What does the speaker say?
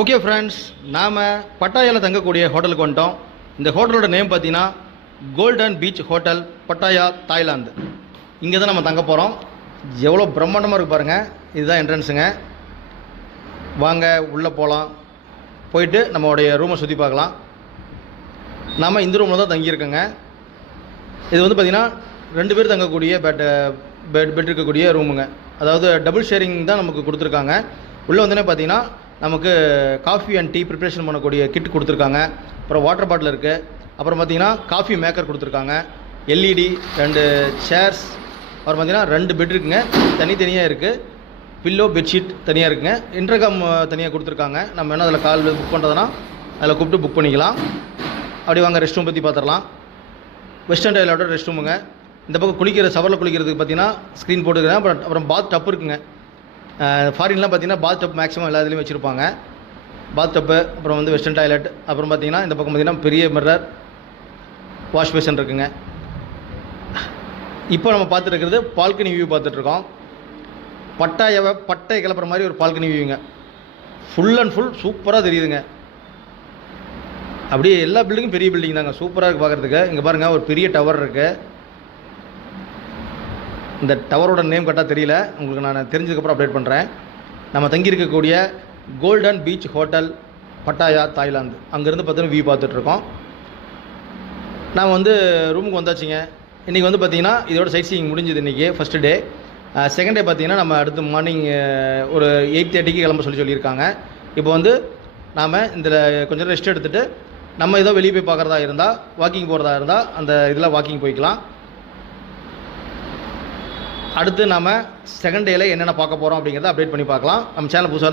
Okay friends, நாம் பட்டாயாவில் தங்கக்கூடிய ஹோட்டலுக்கு வந்துட்டோம். இந்த ஹோட்டலோட நேம் பார்த்தீங்கன்னா golden beach hotel, Pattaya, Thailand. இங்கே தான் நம்ம தங்க போகிறோம். எவ்வளோ பிரம்மாண்டமாக இருக்கு பாருங்கள். இதுதான் என்ட்ரன்ஸுங்க. வாங்க உள்ளே போகலாம். போயிட்டு நம்மளுடைய ரூமை சுற்றி பார்க்கலாம். நாம் இந்த ரூமில் தான் தங்கியிருக்கோங்க. இது வந்து பார்த்திங்கன்னா 2 பேர் தங்கக்கூடிய பெட் இருக்கக்கூடிய ரூமுங்க. அதாவது டபுள் ஷேரிங் தான் நமக்கு கொடுத்துருக்காங்க. உள்ளே வந்தோடனே பார்த்தீங்கன்னா நமக்கு காஃபி அண்ட் டீ ப்ரிப்ரேஷன் பண்ணக்கூடிய கிட் கொடுத்துருக்காங்க. அப்புறம் வாட்டர் பாட்டில் இருக்குது. அப்புறம் பார்த்திங்கன்னா காஃபி மேக்கர் கொடுத்துருக்காங்க. LED 2 chairs. அப்புறம் பார்த்திங்கன்னா 2 பெட் இருக்குங்க. தனித்தனியாக இருக்குது. பில்லோ பெட்ஷீட் தனியாக இருக்குங்க. இன்டர்காம் தனியாக கொடுத்துருக்காங்க. நம்ம என்ன அதில் கால் புக் பண்ணுறதுனா அதில் கூப்பிட்டு புக் பண்ணிக்கலாம். அப்படி வாங்க ரெஸ்ட் ரூம் பற்றி பார்த்துடலாம். வெஸ்டர்ன் டாய்லெட்டோட ரெஸ்ட் ரூமுங்க. இந்த பக்கம் குளிக்கிற சவரில் குளிக்கிறதுக்கு பார்த்தீங்கன்னா ஸ்க்ரீன் போட்டுக்கிறேன். அப்புறம் பாத் டப் இருக்குங்க. ஃபாரின்லாம் பார்த்தீங்கன்னா பாத் டப் மேக்ஸிமம் எல்லா இதுலேயும் வச்சுருப்பாங்க. பாத் டப்பு, அப்புறம் வந்து வெஸ்டர்ன் டாய்லெட். அப்புறம் பார்த்தீங்கன்னா இந்த பக்கம் பார்த்தீங்கன்னா பெரிய மிரர், வாஷ் பேஷன் இருக்குங்க. இப்போ நம்ம பார்த்துருக்கிறது பால்கனி வியூ பார்த்துட்ருக்கோம். பட்டை கிளப்புற மாதிரி ஒரு பால்கனி வியூங்க. ஃபுல் அண்ட் ஃபுல் சூப்பராக தெரியுதுங்க. அப்படியே எல்லா பில்டிங்கும் பெரிய பில்டிங் தாங்க. சூப்பராக இருக்குது பார்க்குறதுக்கு. இங்கே பாருங்கள், ஒரு பெரிய டவர் இருக்குது. இந்த டவரோட நேம் கரெக்டாக தெரியல, உங்களுக்கு நான் தெரிஞ்சதுக்கப்புறம் அப்டேட் பண்ணுறேன். நம்ம தங்கியிருக்கக்கூடிய golden beach hotel, Pattaya, Thailand. அங்கேருந்து பார்த்தீங்கன்னா வியூ பார்த்துட்ருக்கோம். நான் வந்து ரூமுக்கு வந்தாச்சுங்க. இன்றைக்கி வந்து பார்த்திங்கன்னா இதோட சைட் சீயிங் முடிஞ்சுது. இன்றைக்கி ஃபஸ்ட்டு டே. செகண்ட் டே பார்த்திங்கன்னா நம்ம அடுத்து மார்னிங் ஒரு 8:30க்கு கிளம்ப சொல்லியிருக்காங்க. இப்போ வந்து நாம் இதில் கொஞ்சம் ரெஸ்ட் எடுத்துகிட்டு நம்ம ஏதோ வெளியே போய் பார்க்குறதா இருந்தால், வாக்கிங் போகிறதா இருந்தால் அந்த இதில் வாக்கிங் போய்க்கலாம். அடுத்து நாம் செகண்ட் டேயில் என்னென்ன பார்க்க போகிறோம் அப்படிங்கிறத அப்டேட் பண்ணி பார்க்கலாம். நம்ம சேனல் புதுசாக